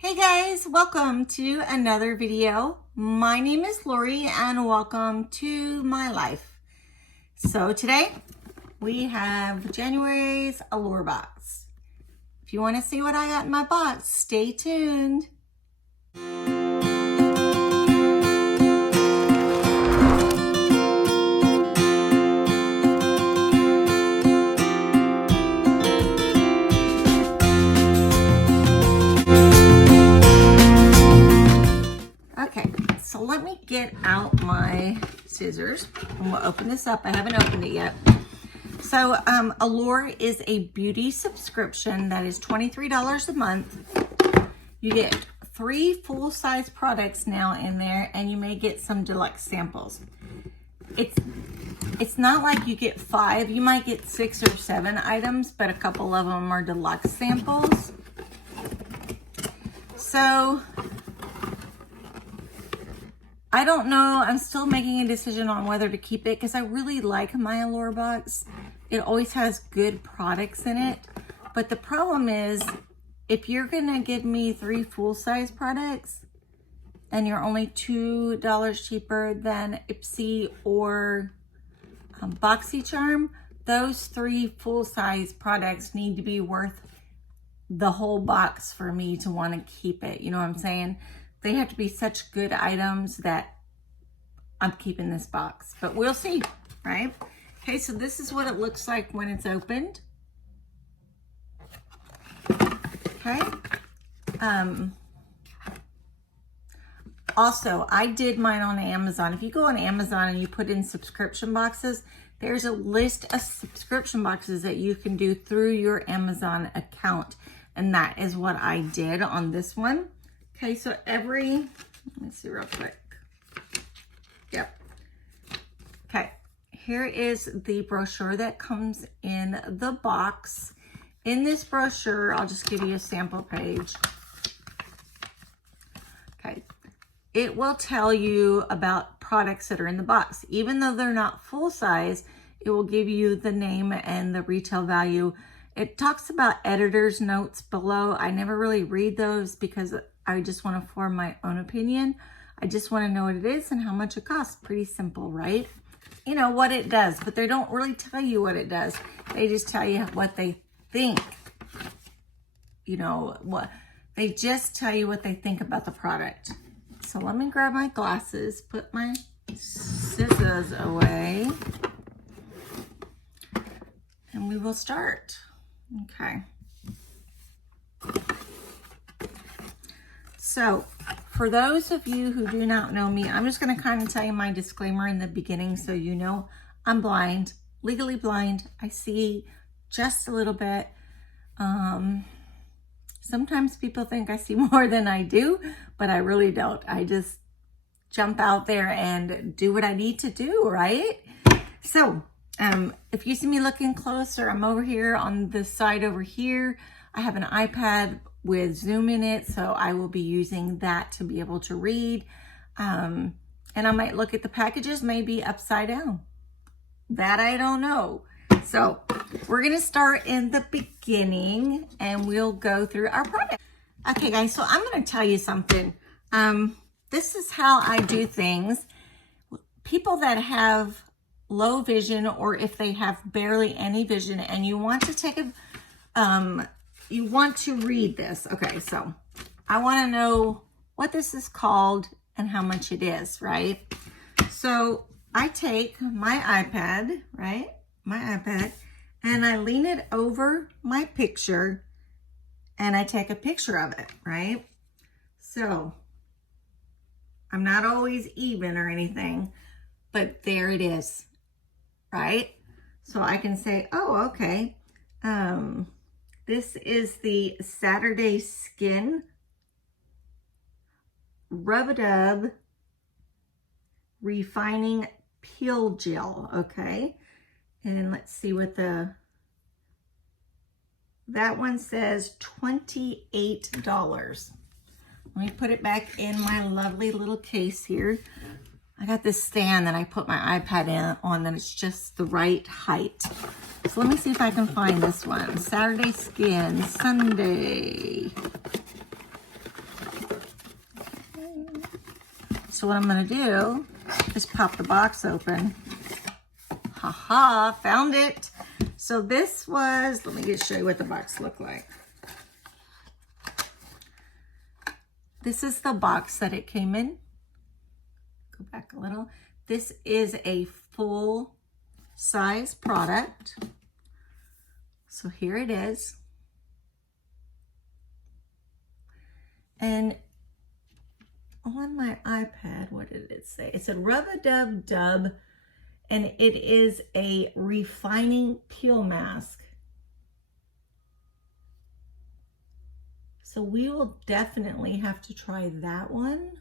Hey guys, welcome to another video. My name is Lori and welcome to my life. So today we have January's Allure box. If you want to see what I got in my box, stay tuned. So let me get out my scissors and we'll open this up. I haven't opened it yet. So Allure is a beauty subscription that is $23 a month. You get 3 full-size products now in there, and you may get some deluxe samples. It's not like you get 5. You might get 6 or 7 items, but a couple of them are deluxe samples. So I don't know. I'm still making a decision on whether to keep it because I really like my Allure box. It always has good products in it. But the problem is, if you're going to give me 3 full-size products and you're only $2 cheaper than IPSY or BOXYCHARM, those 3 full-size products need to be worth the whole box for me to want to keep it. You know what I'm saying? They have to be such good items that I'm keeping this box, but we'll see, right? Okay, so this is what it looks like when it's opened. Okay. Also, I did mine on Amazon. If you go on Amazon and you put in subscription boxes, there's a list of subscription boxes that you can do through your Amazon account. And that is what I did on this one. Okay, so let me see real quick. Yep. Okay, here is the brochure that comes in the box. In this brochure, I'll just give you a sample page. Okay, it will tell you about products that are in the box. Even though they're not full size, it will give you the name and the retail value. It talks about editor's notes below. I never really read those because I just want to form my own opinion. I just want to know what it is and how much it costs. Pretty simple, right? You know, what it does, but they don't really tell you what it does. They just tell you what they think. You know, they just tell you what they think about the product. So let me grab my glasses, put my scissors away, and we will start. Okay. So, for those of you who do not know me, I'm just going to kind of tell you my disclaimer in the beginning so you know I'm blind, legally blind. I see just a little bit. Sometimes people think I see more than I do, but I really don't. I just jump out there and do what I need to do, right? So, if you see me looking closer, I'm over here on the side over here. I have an iPad with Zoom in it, so I will be using that to be able to read. And I might look at the packages maybe upside down. That I don't know. So we're gonna start in the beginning and we'll go through our product. Okay guys, so I'm gonna tell you something. This is how I do things. People that have low vision, or if they have barely any vision and you want to take a you want to read this. Okay, so I want to know what this is called and how much it is, right? So I take my iPad, right? My iPad, and I lean it over my picture and I take a picture of it, right? So I'm not always even or anything, but there it is, right? So I can say, oh, okay. This is the Saturday Skin Rub-a-Dub Refining Peel Gel, okay? And let's see what that one says $28. Let me put it back in my lovely little case here. I got this stand that I put my iPad on that it's just the right height. So let me see if I can find this one. Saturday Skin, Sunday. So what I'm gonna do is pop the box open. Haha, found it. So this was, let me just show you what the box looked like. This is the box that it came in. Go back a little. This is a full size product. So here it is. And on my iPad, what did it say? It said Rub-A-Dub-Dub, and it is a refining peel mask. So we will definitely have to try that one.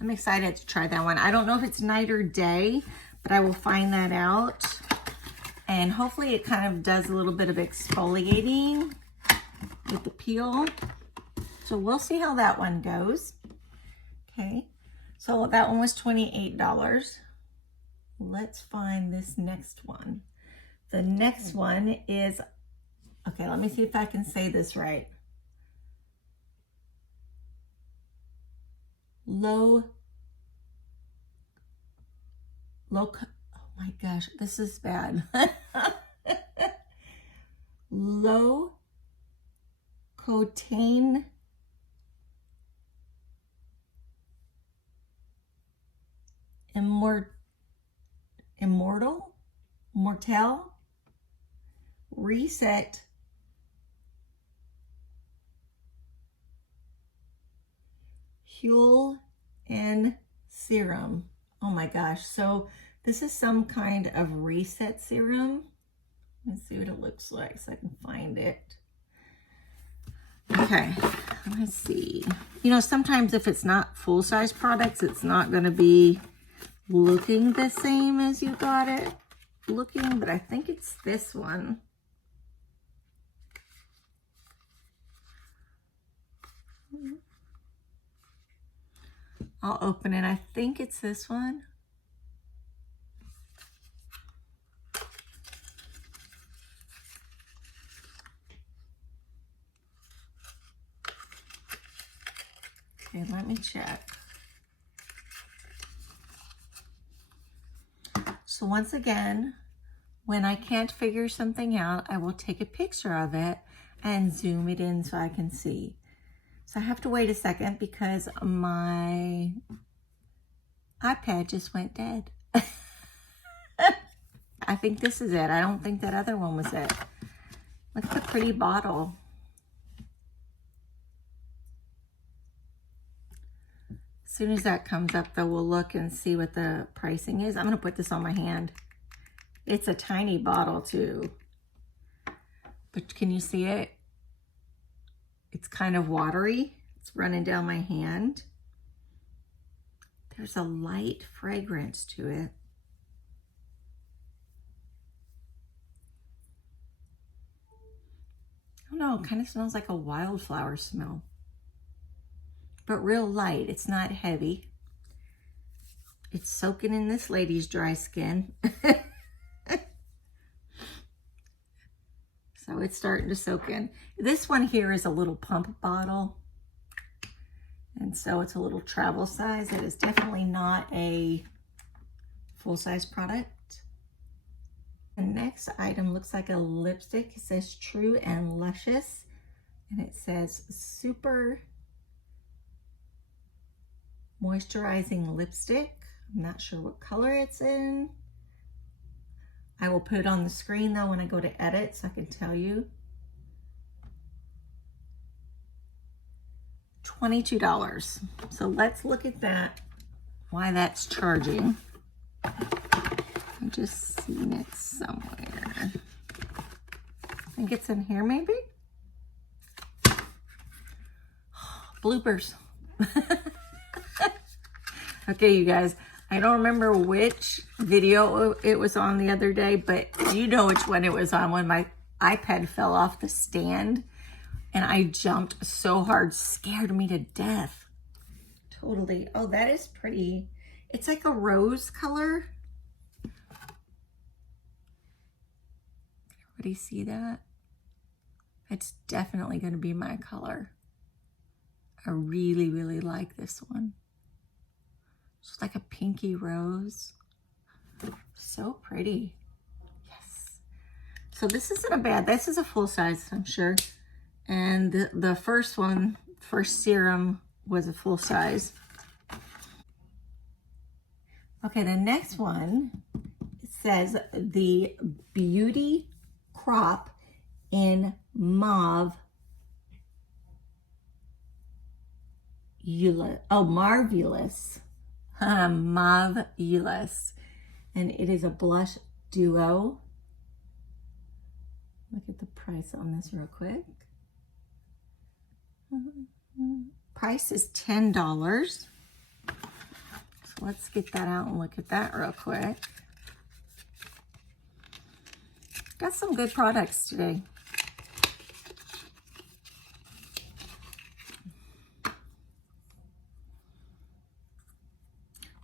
I'm excited to try that one. I don't know if it's night or day, but I will find that out. And hopefully it kind of does a little bit of exfoliating with the peel. So we'll see how that one goes. Okay, so that one was $28. Let's find this next one. The next one is, okay, let me see if I can say this right. Oh my gosh, this is bad. Low cocaine Mortel Reset Huel and Serum. Oh my gosh, so this is some kind of reset serum. Let's see what it looks like so I can find it. Okay, let's see. You know, sometimes if it's not full-size products, it's not going to be looking the same as you got it looking, but I think it's this one. I'll open it. I think it's this one. Okay, let me check. So once again, when I can't figure something out, I will take a picture of it and zoom it in so I can see. So I have to wait a second because my iPad just went dead. I think this is it. I don't think that other one was it. Look at the pretty bottle. As soon as that comes up, though, we'll look and see what the pricing is. I'm going to put this on my hand. It's a tiny bottle, too. But can you see it? It's kind of watery. It's running down my hand. There's a light fragrance to it. I don't know, it kind of smells like a wildflower smell. But real light, it's not heavy. It's soaking in this lady's dry skin. So it's starting to soak in. This one here is a little pump bottle. And so it's a little travel size. It is definitely not a full-size product. The next item looks like a lipstick. It says True and Luscious. And it says Super Moisturizing Lipstick. I'm not sure what color it's in. I will put it on the screen though when I go to edit so I can tell you. $22. So let's look at that, why that's charging. I'm just seeing it somewhere. I think it's in here maybe? Bloopers. Okay, you guys. I don't remember which video it was on the other day, but you know which one it was on when my iPad fell off the stand and I jumped so hard, scared me to death. Totally. Oh, that is pretty. It's like a rose color. Everybody see that? It's definitely going to be my color. I really, really like this one. It's like a pinky rose. So pretty. Yes. So this isn't a bad, this is a full size, I'm sure. And the first serum was a full size. Okay, the next one, it says the Beauty Crop in Mauve. Marvelous. Marvelous. And it is a blush duo. Look at the price on this real quick. Price is $10. So let's get that out and look at that real quick. Got some good products today.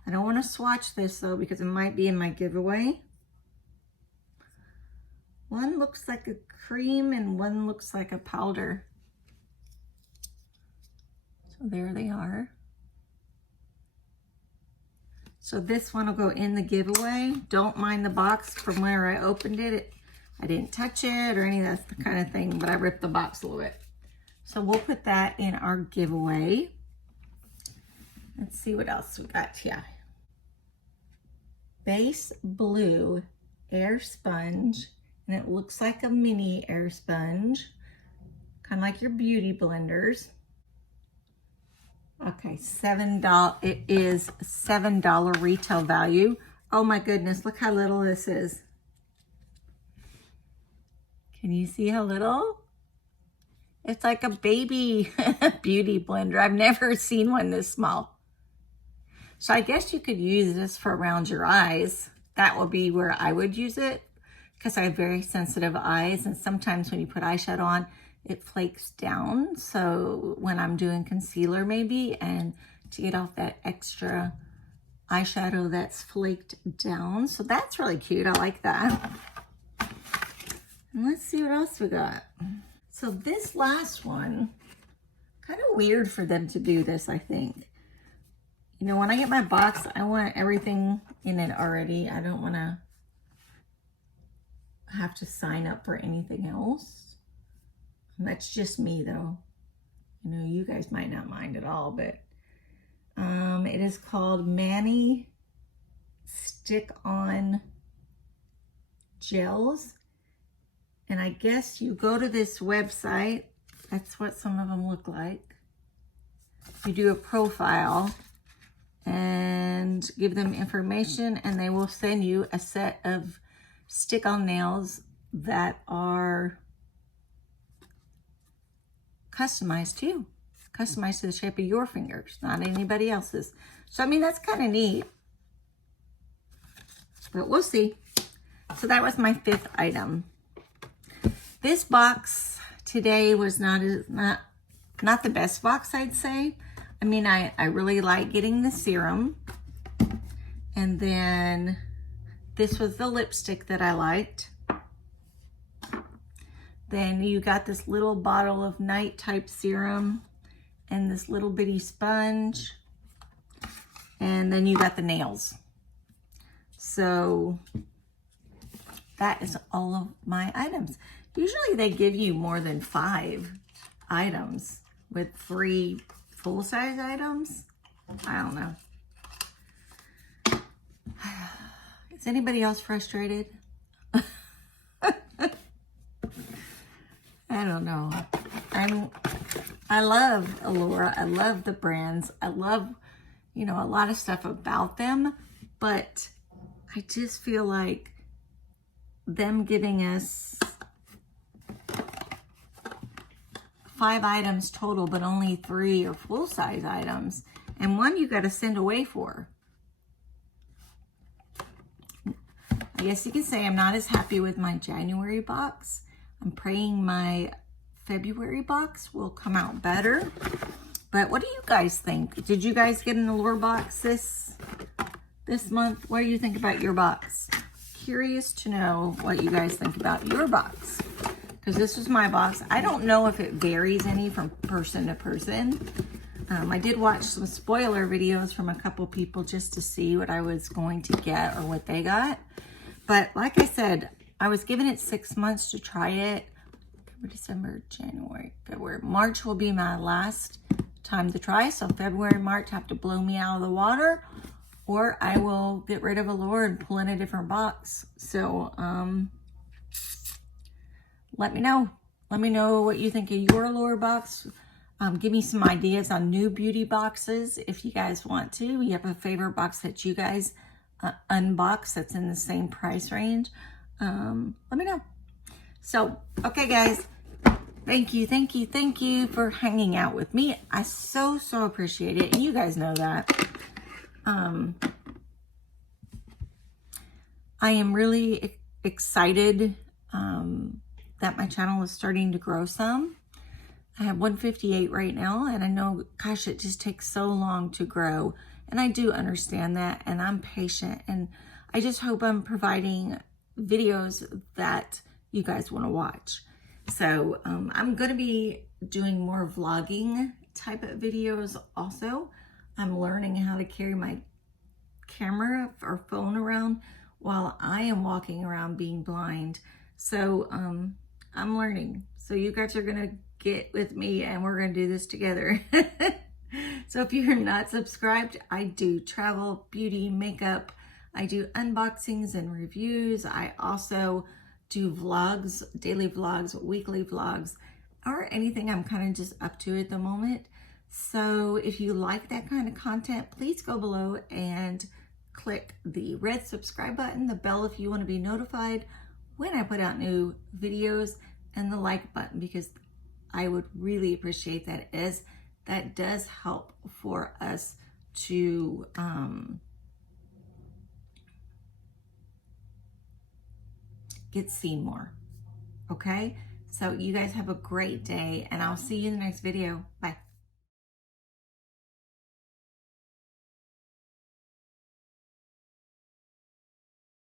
I don't want to swatch this though because it might be in my giveaway. One looks like a cream and one looks like a powder. So there they are. So this one will go in the giveaway. Don't mind the box from where I opened it. I didn't touch it or any of that kind of thing, but I ripped the box a little bit. So we'll put that in our giveaway. Let's see what else we got here. Base Blue Air Sponge, and it looks like a mini air sponge, kind of like your beauty blenders. Okay, $7. It is $7 retail value. Oh my goodness, look how little this is. Can you see how little? It's like a baby beauty blender. I've never seen one this small. So I guess you could use this for around your eyes. That will be where I would use it because I have very sensitive eyes, and sometimes when you put eyeshadow on, it flakes down. So when I'm doing concealer maybe, and to get off that extra eyeshadow that's flaked down. So that's really cute. I like that. And let's see what else we got. So this last one, kind of weird for them to do this, I think. You know, when I get my box, I want everything in it already. I don't want to have to sign up for anything else. And that's just me, though. You know, you guys might not mind at all, but it is called Mani Stick-On Gels. And I guess you go to this website. That's what some of them look like. You do a profile and give them information, and they will send you a set of stick-on nails that are customized to you, customized to the shape of your fingers, not anybody else's. So I mean, that's kind of neat, but we'll see. So that was my 5th item. This box today was not the best box, I'd say. I mean, I really like getting the serum. And then this was the lipstick that I liked. Then you got this little bottle of night type serum and this little bitty sponge. And then you got the nails. So that is all of my items. Usually they give you more than 5 items with 3 full-size items. I don't know. Is anybody else frustrated? I don't know. I love Allure. I love the brands. I love, you know, a lot of stuff about them, but I just feel like them giving us 5 items total, but only 3 are full-size items, and 1 you got to send away for. I guess you could say I'm not as happy with my January box. I'm praying my February box will come out better. But what do you guys think? Did you guys get an Allure box this month? What do you think about your box? Curious to know what you guys think about your box, because this was my box. I don't know if it varies any from person to person. I did watch some spoiler videos from a couple people just to see what I was going to get or what they got. But like I said, I was given it 6 months to try it. December, January, February. March will be my last time to try. So February, March have to blow me out of the water, or I will get rid of Allure and pull in a different box. So let me know. Let me know what you think of your Allure box. Give me some ideas on new beauty boxes if you guys want to. You have a favorite box that you guys unbox that's in the same price range. Let me know. So, okay guys, thank you for hanging out with me. I so appreciate it, and you guys know that. I am really excited that my channel is starting to grow some. I have 158 right now, and I know, gosh, it just takes so long to grow, and I do understand that, and I'm patient, and I just hope I'm providing videos that you guys want to watch. So I'm going to be doing more vlogging type of videos also. I'm learning how to carry my camera or phone around while I am walking around being blind. So I'm learning. So you guys are going to get with me, and we're going to do this together. So if you're not subscribed, I do travel, beauty, makeup. I do unboxings and reviews. I also do vlogs, daily vlogs, weekly vlogs, or anything I'm kind of just up to at the moment. So if you like that kind of content, please go below and click the red subscribe button, the bell if you want to be notified when I put out new videos, and the like button, because I would really appreciate that, as that does help for us to get seen more. Okay, so you guys have a great day, and I'll see you in the next video. Bye.